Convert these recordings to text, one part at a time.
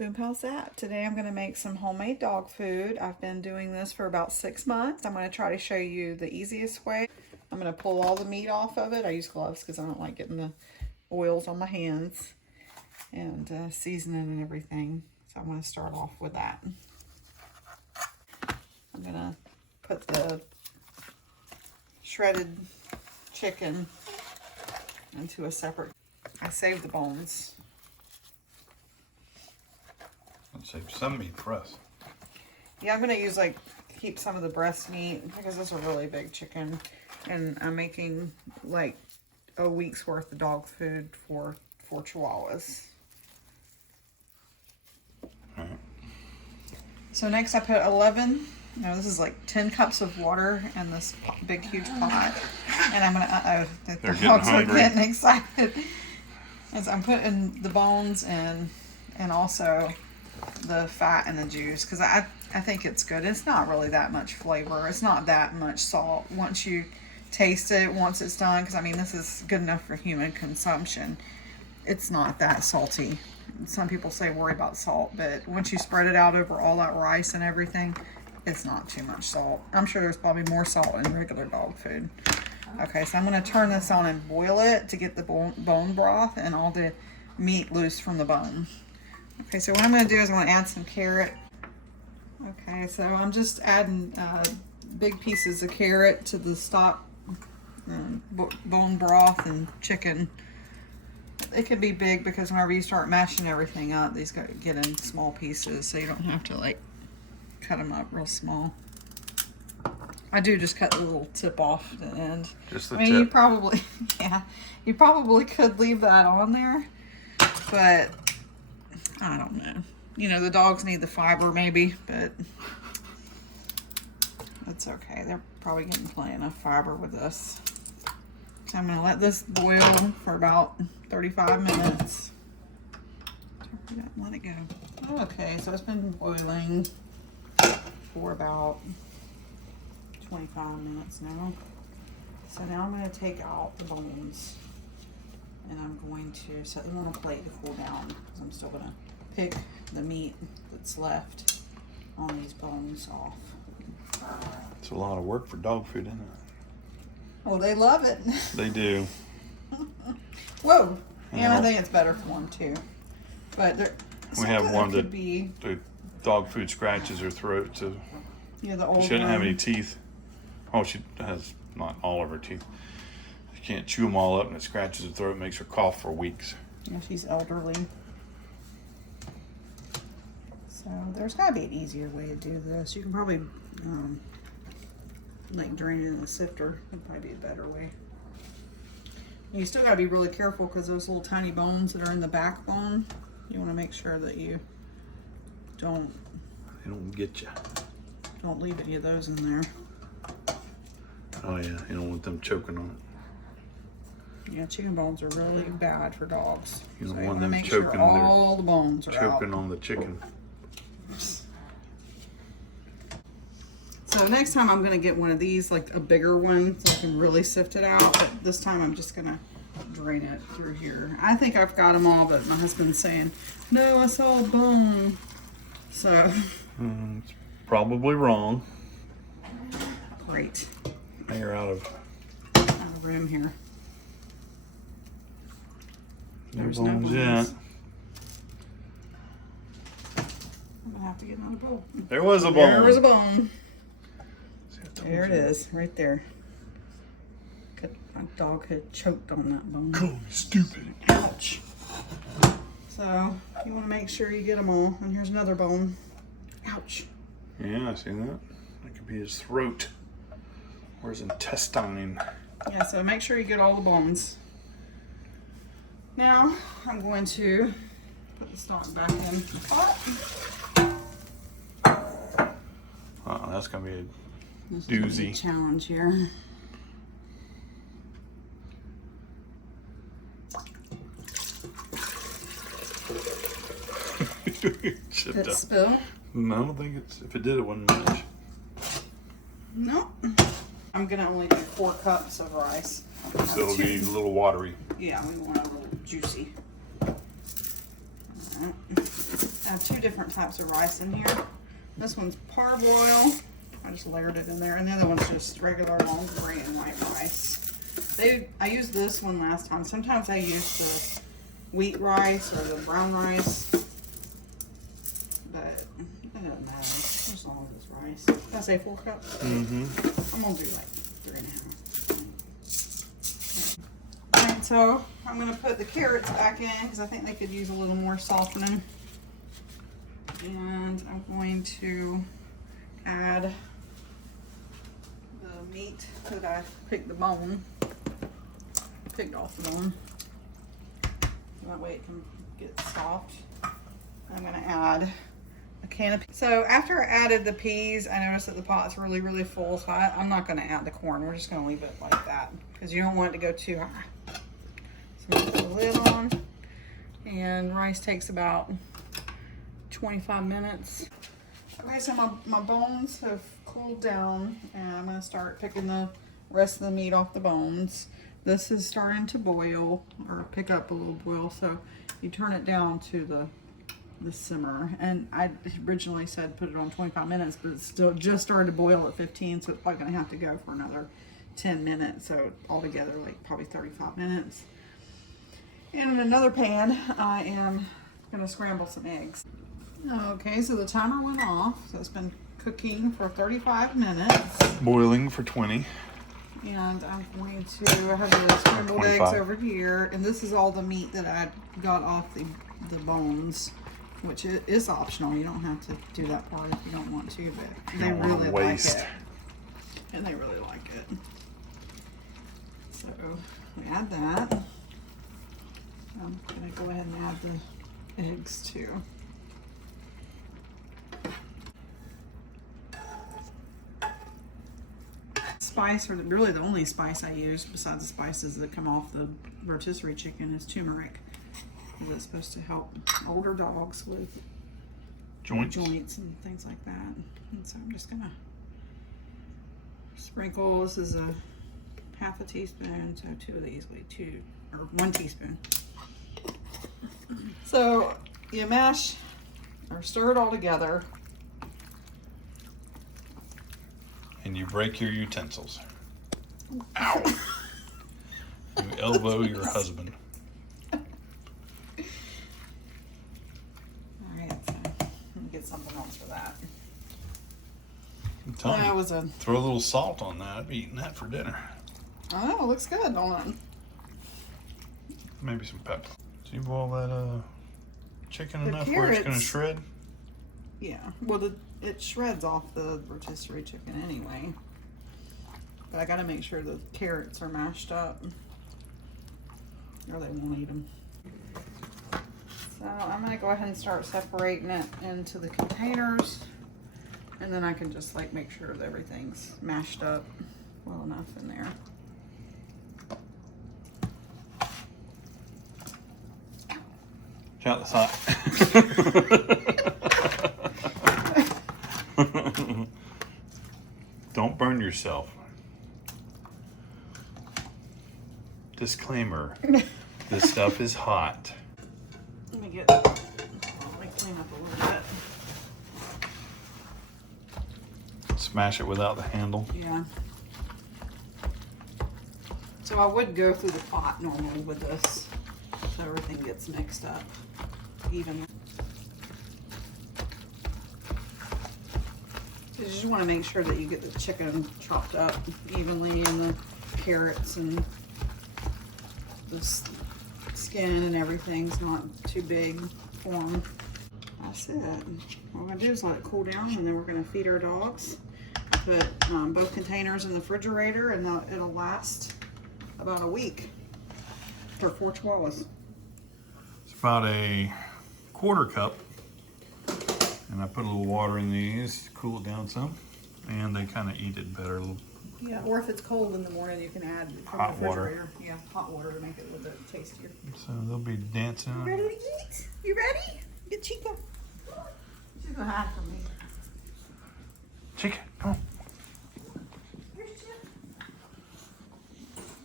Boom, how's that? Today I'm going to make some homemade dog food. I've been doing this for about 6 months. I'm going to try to show you the easiest way. I'm going to pull all the meat off of it. I use gloves because I don't like getting the oils on my hands and seasoning and everything. So I'm going to start off with that. I'm going to put the shredded chicken into a separate. I saved the bones. I'll save some meat for us. Yeah, I'm going to use keep some of the breast meat because this is a really big chicken. And I'm making like a week's worth of dog food for Chihuahuas. All right. So next I put 11, this is like 10 cups of water in this big, huge pot. And I'm going to, the dogs are getting excited. As I'm putting the bones in and also the fat and the juice because I think it's good. It's not really that much flavor. It's not that much salt once you taste it, once it's done, because I mean this is good enough for human consumption. It's not that salty. Some people say worry about salt, but once you spread it out over all that rice and everything, it's not too much salt. I'm sure there's probably more salt in regular dog food. Okay, so I'm going to turn this on and boil it to get the bone broth and all the meat loose from the bone. Okay, so what I'm going to do is I'm going to add some carrot. Okay, so I'm just adding big pieces of carrot to the stock bone broth and chicken. It can be big because whenever you start mashing everything up, these get in small pieces, so you don't have to cut them up real small. I do just cut the little tip off the end. Just the tip. You probably, you probably could leave that on there, but I don't know. The dogs need the fiber maybe, but that's okay. They're probably getting plenty enough fiber with this. So I'm going to let this boil for about 35 minutes. Let it go. Okay, so it's been boiling for about 25 minutes now. So now I'm going to take out the bones. And I'm going to set them on a plate to cool down because I'm still going to pick the meat that's left on these bones off. It's a lot of work for dog food, isn't it? Oh, they love it. They do. Whoa. Yeah, I think it's better for them too. But we have one that the dog food scratches her throat. The old she doesn't have any teeth. Oh, she has not all of her teeth. She can't chew them all up, and it scratches her throat, makes her cough for weeks. Yeah, she's elderly. So there's got to be an easier way to do this. You can probably drain it in the sifter. Would probably be a better way. You still got to be really careful because those little tiny bones that are in the backbone, you want to make sure that you don't. They don't get you. Don't leave any of those in there. Oh yeah, you don't want them choking on it. Yeah, chicken bones are really bad for dogs. You don't so want you them make choking. Sure all the bones are choking out. on the chicken. So next time I'm going to get one of these, like a bigger one, so I can really sift it out. But this time I'm just going to drain it through here. I think I've got them all, but my husband's saying, no, I saw a bone. So. It's probably wrong. Great. Now you're out of room here. There's no bones yet. I'm going to have to get another bowl. There was a bone. There was a bone. There it is, right there. My dog had choked on that bone. Call me stupid. Ouch. So, you want to make sure you get them all. And here's another bone. Ouch. Yeah, I see that. That could be his throat. Or his intestine. Yeah, so make sure you get all the bones. Now, I'm going to put the stock back in the pot. That's going to be a This doozy. is a challenge here. Did it spill? No, I don't think it's. If it did, it wasn't much. No. I'm gonna only do 4 cups of rice. So it'll be a little watery. Yeah, we want it a little juicy. Right. I have 2 different types of rice in here. This one's parboil. I just layered it in there, and the other one's just regular long grain white rice. I used this one last time. Sometimes I use the wheat rice or the brown rice, but it doesn't matter as long as it's rice. Did I say 4 cups? Mm-hmm. I'm gonna do like 3.5. Alright, so I'm gonna put the carrots back in because I think they could use a little more softening. And I'm going to add the meat that I picked off the bone. That way it can get soft. I'm gonna add a can of peas. So after I added the peas, I noticed that the pot's really, really full, so I'm not gonna add the corn. We're just gonna leave it like that because you don't want it to go too high. So put the lid on, and rice takes about 25 minutes. Okay, so my bones have cooled down, and I'm gonna start picking the rest of the meat off the bones. This is starting to boil or pick up a little boil, so you turn it down to the simmer. And I originally said put it on 25 minutes, but it's still just started to boil at 15, so it's probably gonna have to go for another 10 minutes. So altogether, like probably 35 minutes. And in another pan, I am gonna scramble some eggs. Okay, so the timer went off. So it's been cooking for 35 minutes. Boiling for 20. And I'm going to have the scrambled eggs over here. And this is all the meat that I got off the bones, which is optional. You don't have to do that part if you don't want to, but they really like it. And they really like it. So we add that. I'm going to go ahead and add the eggs too. Spice, or really the only spice I use besides the spices that come off the rotisserie chicken, is turmeric. It's supposed to help older dogs with joints and things like that. And so I'm just gonna sprinkle. This is a half a teaspoon, so 2 of these weigh 1 teaspoon. So you mash or stir it all together. And you break your utensils. Ow! You elbow your husband. Alright, so let me get something else for that. I'm telling you, was throw a little salt on that. I'd be eating that for dinner. Oh, it looks good, don't it? Maybe some pepper. Do you boil that chicken enough where it's going to shred? Yeah, well, it shreds off the rotisserie chicken anyway. But I gotta make sure the carrots are mashed up, or they won't eat them. So I'm gonna go ahead and start separating it into the containers, and then I can just like make sure that everything's mashed up well enough in there. Count this hot. Don't burn yourself. Disclaimer. This stuff is hot. Let me clean up a little bit. Smash it without the handle. Yeah. So I would go through the pot normally with this, so everything gets mixed up evenly. You just want to make sure that you get the chicken chopped up evenly, and the carrots and the skin and everything's not too big for them. That's it. What we're going to do is let it cool down, and then we're going to feed our dogs. Put both containers in the refrigerator, and it'll last about a week for 4 chihuahuas. It's about a 1/4 cup. And I put a little water in these to cool it down some. And they kind of eat it better. Yeah, or if it's cold in the morning, you can add hot water. Yeah, hot water to make it a little bit tastier. So they'll be dancing. You ready to eat? You ready? Get Chica. She's gonna hide from me. Chica, come on. Here's Chica.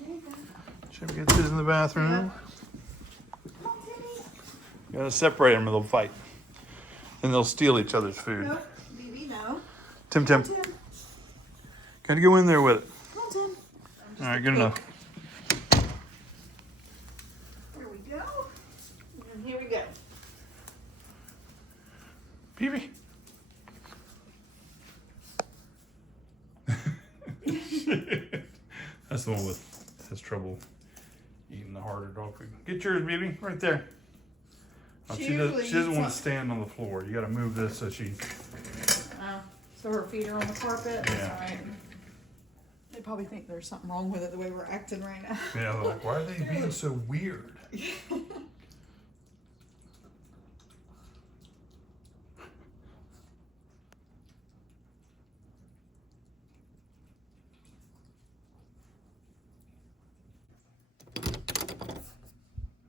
There you go. Should we get this in the bathroom? Come on, Timmy. Gotta separate them or they'll fight. And they'll steal each other's food. No, BB, no. Tim. Come on, Tim. Gotta go in there with it. Come on, Tim. All right, good enough. Here we go. And here we go. BB. That's the one with has trouble eating the harder dog food. Get yours, BB, right there. Oh, she doesn't want to stand on the floor. You got to move this so she. So her feet are on the carpet. Yeah. That's all right. They probably think there's something wrong with it the way we're acting right now. Yeah, they're like, why are they being so weird?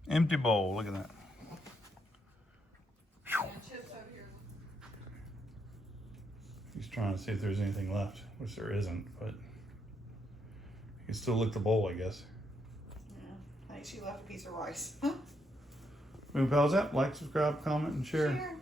Empty bowl. Look at that. He's trying to see if there's anything left, which there isn't, but you can still lick the bowl, I guess. Yeah, I think she left a piece of rice. Move pals up, like, subscribe, comment, and share. Share.